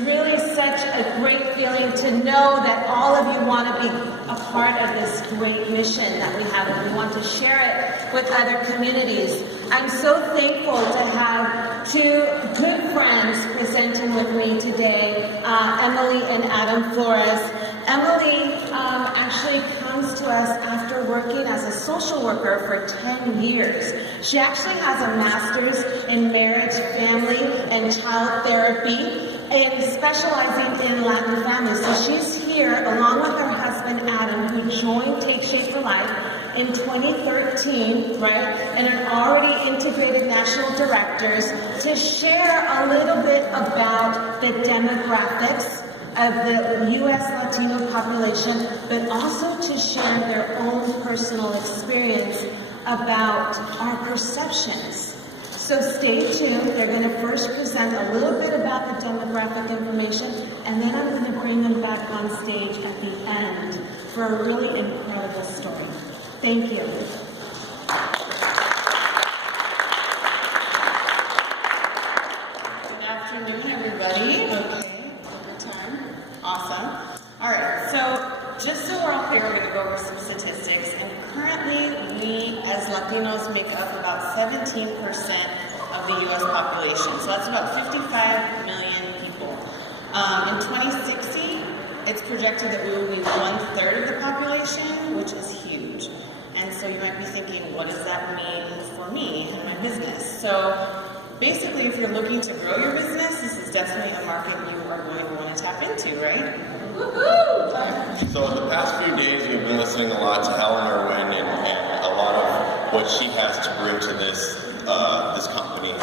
really such a great feeling to know that all of you want to be a part of this great mission that we have, and we want to share it with other communities. I'm so thankful to have two good friends presenting with me today, Emily and Adam Flores. Emily actually comes to us after working as a social worker for 10 years. She actually has a master's in marriage, family, and child therapy, and specializing in Latin families. So she's here along with her husband, Adam, who joined Take Shape for Life in 2013, right, and are already integrated national directors, to share a little bit about the demographics of the US Latino population, but also to share their own personal experience about our perceptions. So stay tuned. They're going to first present a little bit about the demographic information, and then I'm going to bring them back on stage at the end for a really incredible story. Thank you. Good afternoon, everybody. Okay, good turn. Awesome. All right, so just so we're all clear, we're going to go over some statistics. And currently, we as Latinos make up about 17% of the U.S. population. So that's about 55 million people. In 2060, it's projected that we will be 1/3 of the population, which is huge. And so you might be thinking, what does that mean for me and my business? So basically, if you're looking to grow your business, this is definitely a market you are going to want to tap into, right? Woohoo! So the past few days, we've been listening a lot to Helen Irwin and a lot of what she has to bring to this company.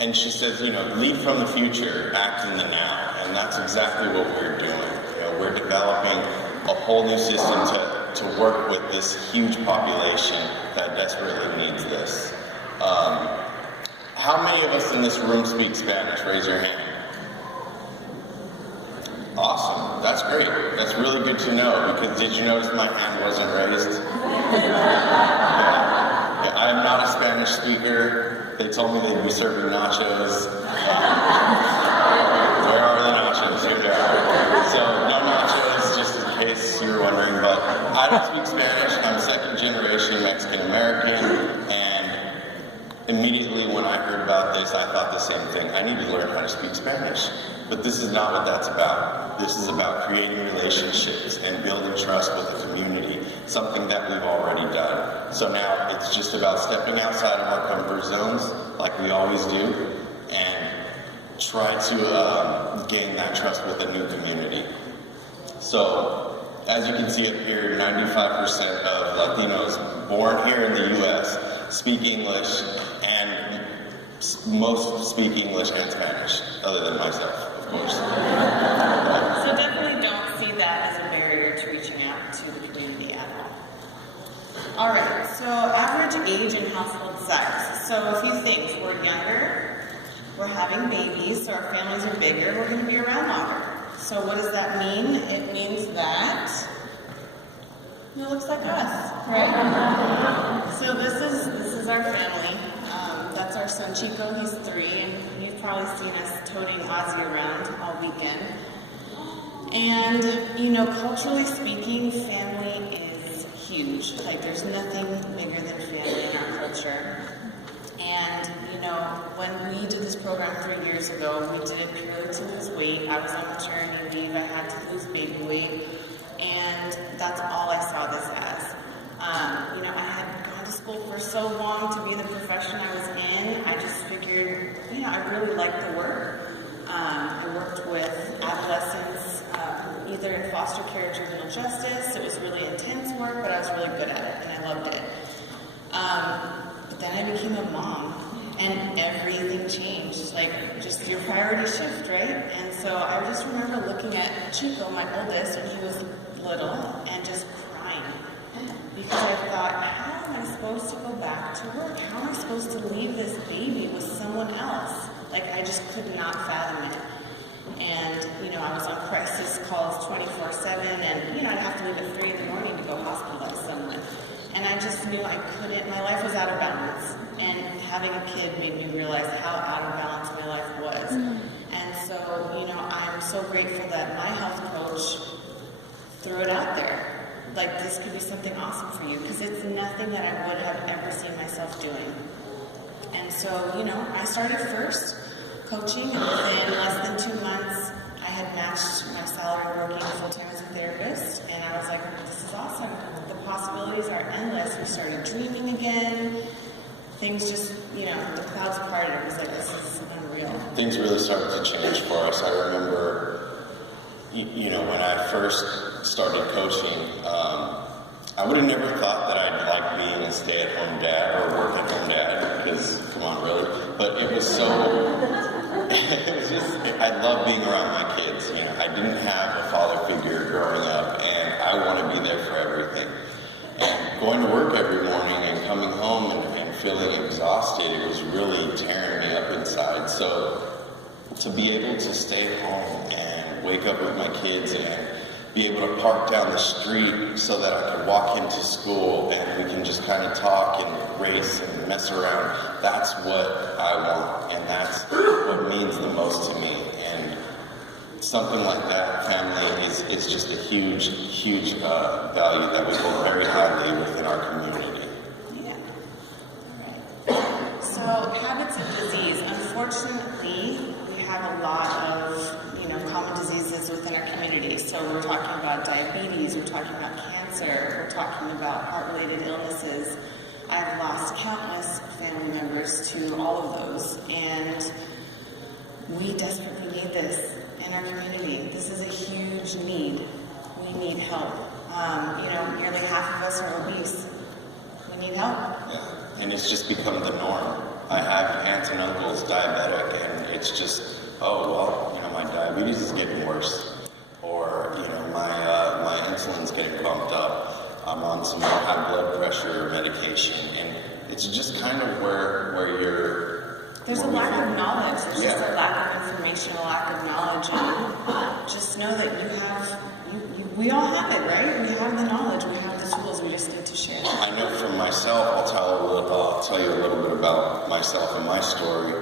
And she says, lead from the future, act in the now. And that's exactly what we're doing. We're developing a whole new system to work with this huge population that desperately needs this. How many of us in this room speak Spanish? Raise your hand. Awesome. That's great. That's really good to know, because did you notice my hand wasn't raised? Yeah, I am not a Spanish speaker. They told me they'd be serving nachos. Where are the nachos? Here they are. So no nachos, just in case you were wondering, but I don't speak Spanish. I'm second generation Mexican American, and immediately when I heard about this, I thought the same thing. I need to learn how to speak Spanish. But this is not what that's about. This is about creating relationships and building trust with the community, something that we've already done. So now it's just about stepping outside of our comfort zones, like we always do, and try to gain that trust with a new community. So, as you can see up here, 95% of Latinos born here in the US speak English, and most speak English and Spanish, other than myself, of course. So definitely don't see that as a barrier to reaching out to the community at all. All right, so average age and household size. So a few things. We're younger, we're having babies, so our families are bigger, we're going to be around longer. So what does that mean? It means that it looks like us, right? So this is our family. That's our son Chico, he's 3, and you've probably seen us toting Ozzy around all weekend. And, culturally speaking, family is huge. Like, there's nothing bigger than family in our culture. And, when we did this program 3 years ago, we did it purely to lose weight. I was on maternity leave, I had to lose baby weight, and that's all I saw this as. I had gone to school for so long to be in the profession I was in. I just figured, I really liked the work. I worked with adolescents, either in foster care or juvenile justice. It was really intense work, but I was really good at it, and I loved it. But then I became a mom, and everything changed. Like, just your priorities shift, right? And so I just remember looking at Chico, my oldest, when he was little, and just crying. Because I thought, how am I supposed to go back to work? How am I supposed to leave this baby with someone else? Like, I just could not fathom it. And, I was on crisis calls 24/7, and, I'd have to leave at 3 in the morning to go hospitalize someone. And I just knew I couldn't, my life was out of balance. And having a kid made me realize how out of balance my life was. And so, grateful that my health coach threw it out there. Like, this could be something awesome for you, because it's nothing that I would have ever seen myself doing. And so, I started first coaching, and within less than 2 months, I had matched my salary working full-time as a therapist, and I was like, this is awesome. The possibilities are endless. We started dreaming again. Things just, the clouds parted. It was like, this is unreal. Things really started to change for us. I remember, when I first started coaching, I would have never thought that I'd like being a stay-at-home dad or work-at-home dad, because, come on, really? But it was I love being around my kids. I didn't have a father figure growing up, and I want to be there for everything. And going to work every morning and coming home and feeling exhausted, it was really tearing me up inside. So to be able to stay home and wake up with my kids and be able to park down the street so that I could walk into school and we can just kind of talk and race and mess around, that's what I want, and that's what means the most to me. And something like that, family, is just a huge, huge value that we hold very highly within our community. Yeah. All right. So, habits of disease. Unfortunately, we have a lot of common diseases within our community. So we're talking about diabetes, we're talking about cancer, we're talking about heart-related illnesses. I've lost countless family members to all of those, and we desperately need this in our community. This is a huge need. We need help. Nearly half of us are obese. We need help. Yeah, and it's just become the norm. I have aunts and uncles diabetic, and it's just, my diabetes is getting worse, or my insulin's getting bumped up. I'm on some more high blood pressure medication, and it's just kind of where you're. There's a lack of knowledge. There's just a lack of information, a lack of knowledge, and just know that we all have it, right? We have the knowledge, we have the tools. We just need to share. I know for myself. I'll tell you a little bit about myself and my story.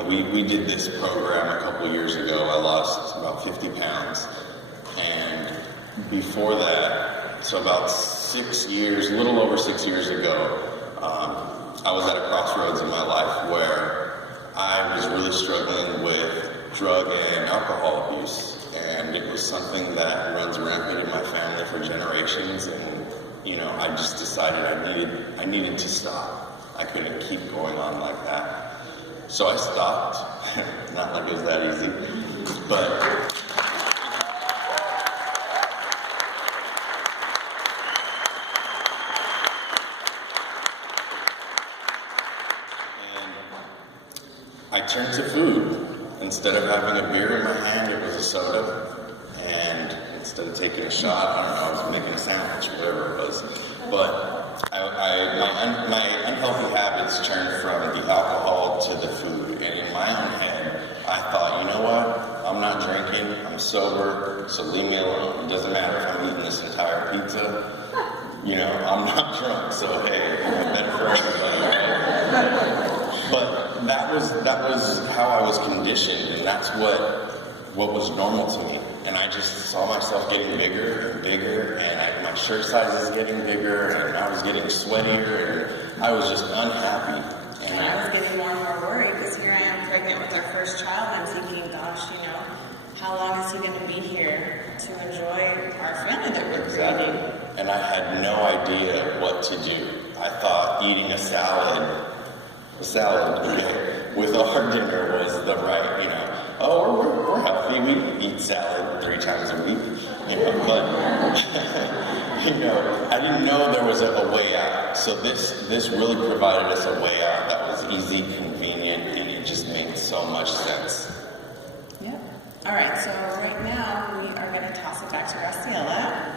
When we did this program a couple years ago, I lost about 50 pounds. And before that, so about 6 years, a little over 6 years ago, I was at a crossroads in my life where I was really struggling with drug and alcohol abuse. And it was something that runs rampant in my family for generations. And, I just decided I needed to stop. I couldn't keep going on like that. So I stopped. Not like it was that easy. But I turned to food. Instead of having a beer in my hand, it was a soda. And instead of taking a shot, I was making a sandwich, whatever it was. But my unhealthy habits turned from the alcohol to the food. And in my own head, I thought, you know what? I'm not drinking. I'm sober. So leave me alone. It doesn't matter if I'm eating this entire pizza. I'm not drunk. So hey, better for everybody, right? But that was how I was conditioned, and that's what was normal to me. And I just saw myself getting bigger and bigger, and my shirt size was getting bigger, and I was getting sweatier, and I was just unhappy. And I was getting more and more worried, because here I am pregnant with our first child. I'm thinking, gosh, how long is he going to be here to enjoy our family that we're creating? And I had no idea what to do. I thought eating a salad, okay, with our dinner was the right, we're healthy, we eat salad 3 times a week, but, I didn't know there was a way out. So this really provided us a way out that was easy, convenient, and it just made so much sense. Yeah. All right, so right now we are going to toss it back to Graciela.